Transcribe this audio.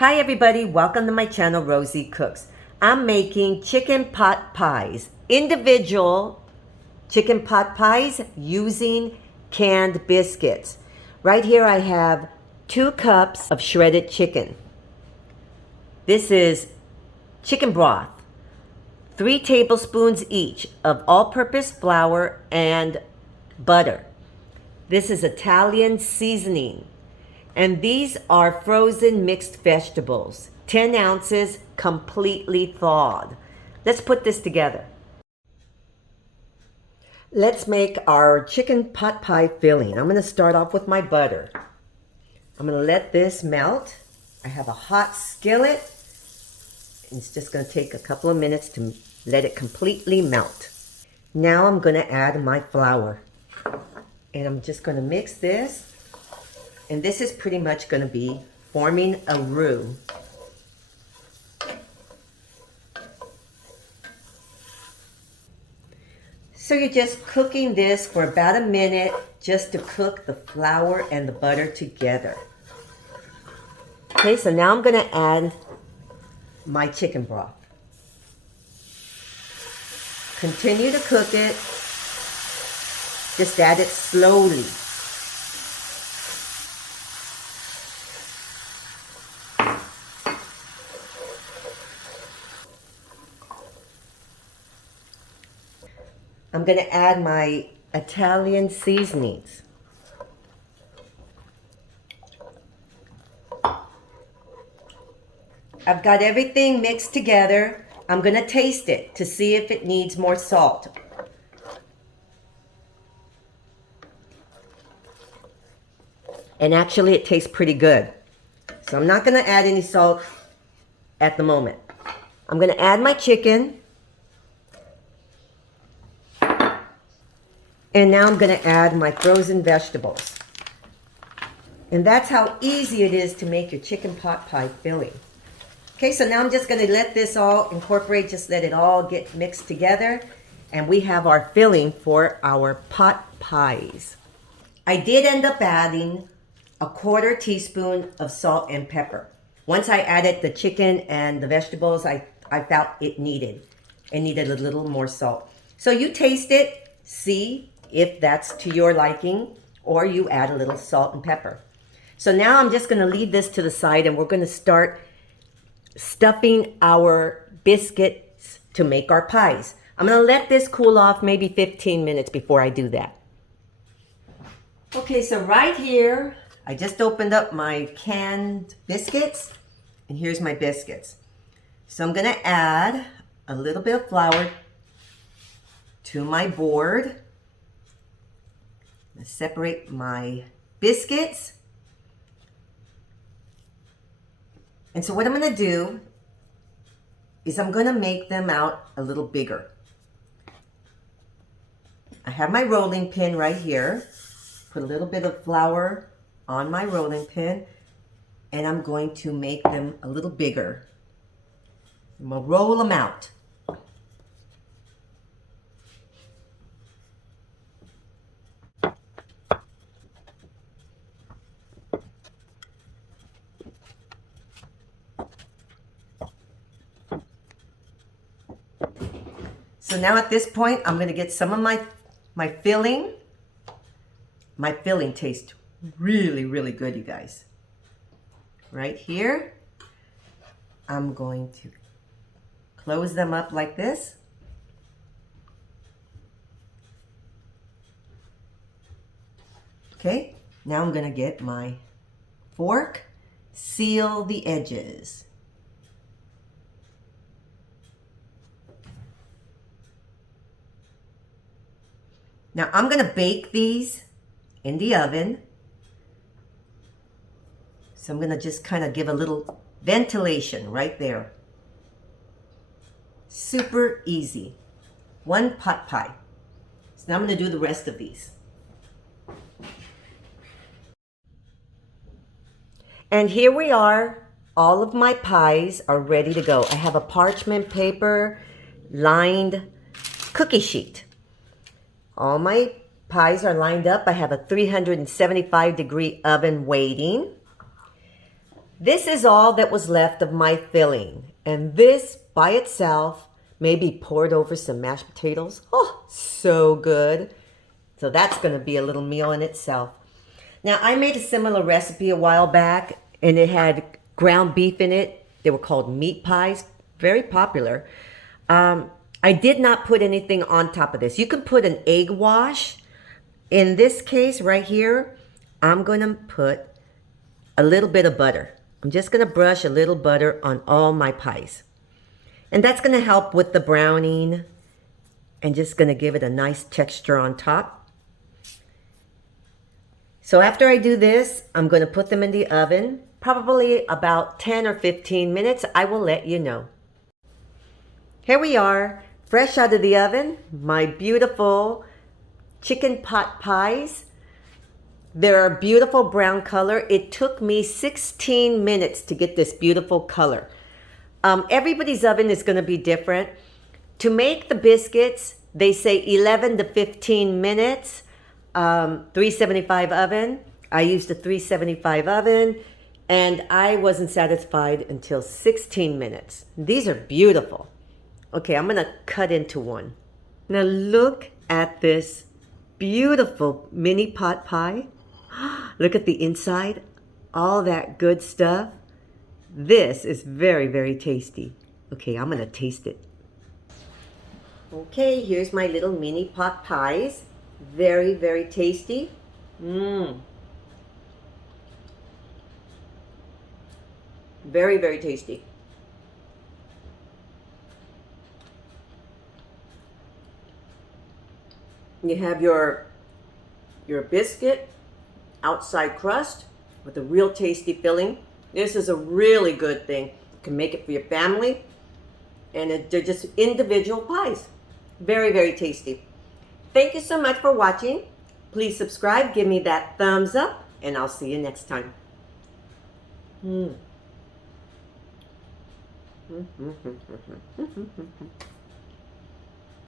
Hi everybody, welcome to my channel, Rosie Cooks. I'm making chicken pot pies, individual chicken pot pies using canned biscuits. Right here I have 2 cups of shredded chicken. This is chicken broth, 3 tablespoons each of all-purpose flour and butter. This is Italian seasoning. And these are frozen mixed vegetables, 10 ounces, completely thawed. Let's put this together. Let's make our chicken pot pie filling. I'm gonna start off with my butter. I'm gonna let this melt. I have a hot skillet. It's just gonna take a couple of minutes to let it completely melt. Now I'm gonna add my flour. And I'm just gonna mix this. And this is pretty much going to be forming a roux. So you're just cooking this for about a minute just to cook the flour and the butter together. Okay, so now I'm going to add my chicken broth. Continue to cook it. Just add it slowly. I'm going to add my Italian seasonings. I've got everything mixed together. I'm going to taste it to see if it needs more salt. And actually it tastes pretty good. So I'm not going to add any salt at the moment. I'm going to add my chicken. And now I'm going to add my frozen vegetables. And that's how easy it is to make your chicken pot pie filling. Okay, so now I'm just going to let this all incorporate, just let it all get mixed together. And we have our filling for our pot pies. I did end up adding a 1/4 teaspoon of salt and pepper. Once I added the chicken and the vegetables, I felt it needed a little more salt. So you taste it, see if that's to your liking, or you add a little salt and pepper. So now I'm just going to leave this to the side and we're going to start stuffing our biscuits to make our pies. I'm going to let this cool off maybe 15 minutes before I do that. Okay, so right here, I just opened up my canned biscuits and here's my biscuits. So I'm going to add a little bit of flour to my board. Separate my biscuits. And so what I'm going to do is I'm going to make them out a little bigger. I have my rolling pin right here. Put a little bit of flour on my rolling pin and I'm going to make them a little bigger. I'm going to roll them out. So now at this point, I'm going to get some of my filling. My filling tastes really, really good, you guys. Right here, I'm going to close them up like this. Okay, now I'm going to get my fork, seal the edges. Now I'm going to bake these in the oven. So I'm going to just kind of give a little ventilation right there. Super easy. 1 pot pie. So now I'm going to do the rest of these. And here we are. All of my pies are ready to go. I have a parchment paper lined cookie sheet. All my pies are lined up. I have a 375-degree oven waiting. This is all that was left of my filling. And this by itself may be poured over some mashed potatoes. Oh, so good. So that's going to be a little meal in itself. Now, I made a similar recipe a while back, and it had ground beef in it. They were called meat pies, very popular. I did not put anything on top of this. You can put an egg wash. In this case right here, I'm going to put a little bit of butter. I'm just going to brush a little butter on all my pies. And that's going to help with the browning and just going to give it a nice texture on top. So after I do this, I'm going to put them in the oven, probably about 10 or 15 minutes. I will let you know. Here we are, fresh out of the oven, my beautiful chicken pot pies. They're a beautiful brown color. It took me 16 minutes to get this beautiful color. Everybody's oven is going to be different. To make the biscuits, they say 11 to 15 minutes, 375 oven. I used a 375 oven, and I wasn't satisfied until 16 minutes. These are beautiful. Okay, I'm going to cut into one. Now look at this beautiful mini pot pie. Look at the inside, all that good stuff. This is very, very tasty. Okay, I'm gonna taste it. Okay, here's my little mini pot pies. Very, very tasty. Very, very tasty. You have your biscuit, outside crust with a real tasty filling. This is a really good thing. You can make it for your family, and they're just individual pies. Very, very tasty. Thank you so much for watching. Please subscribe, give me that thumbs up, and I'll see you next time.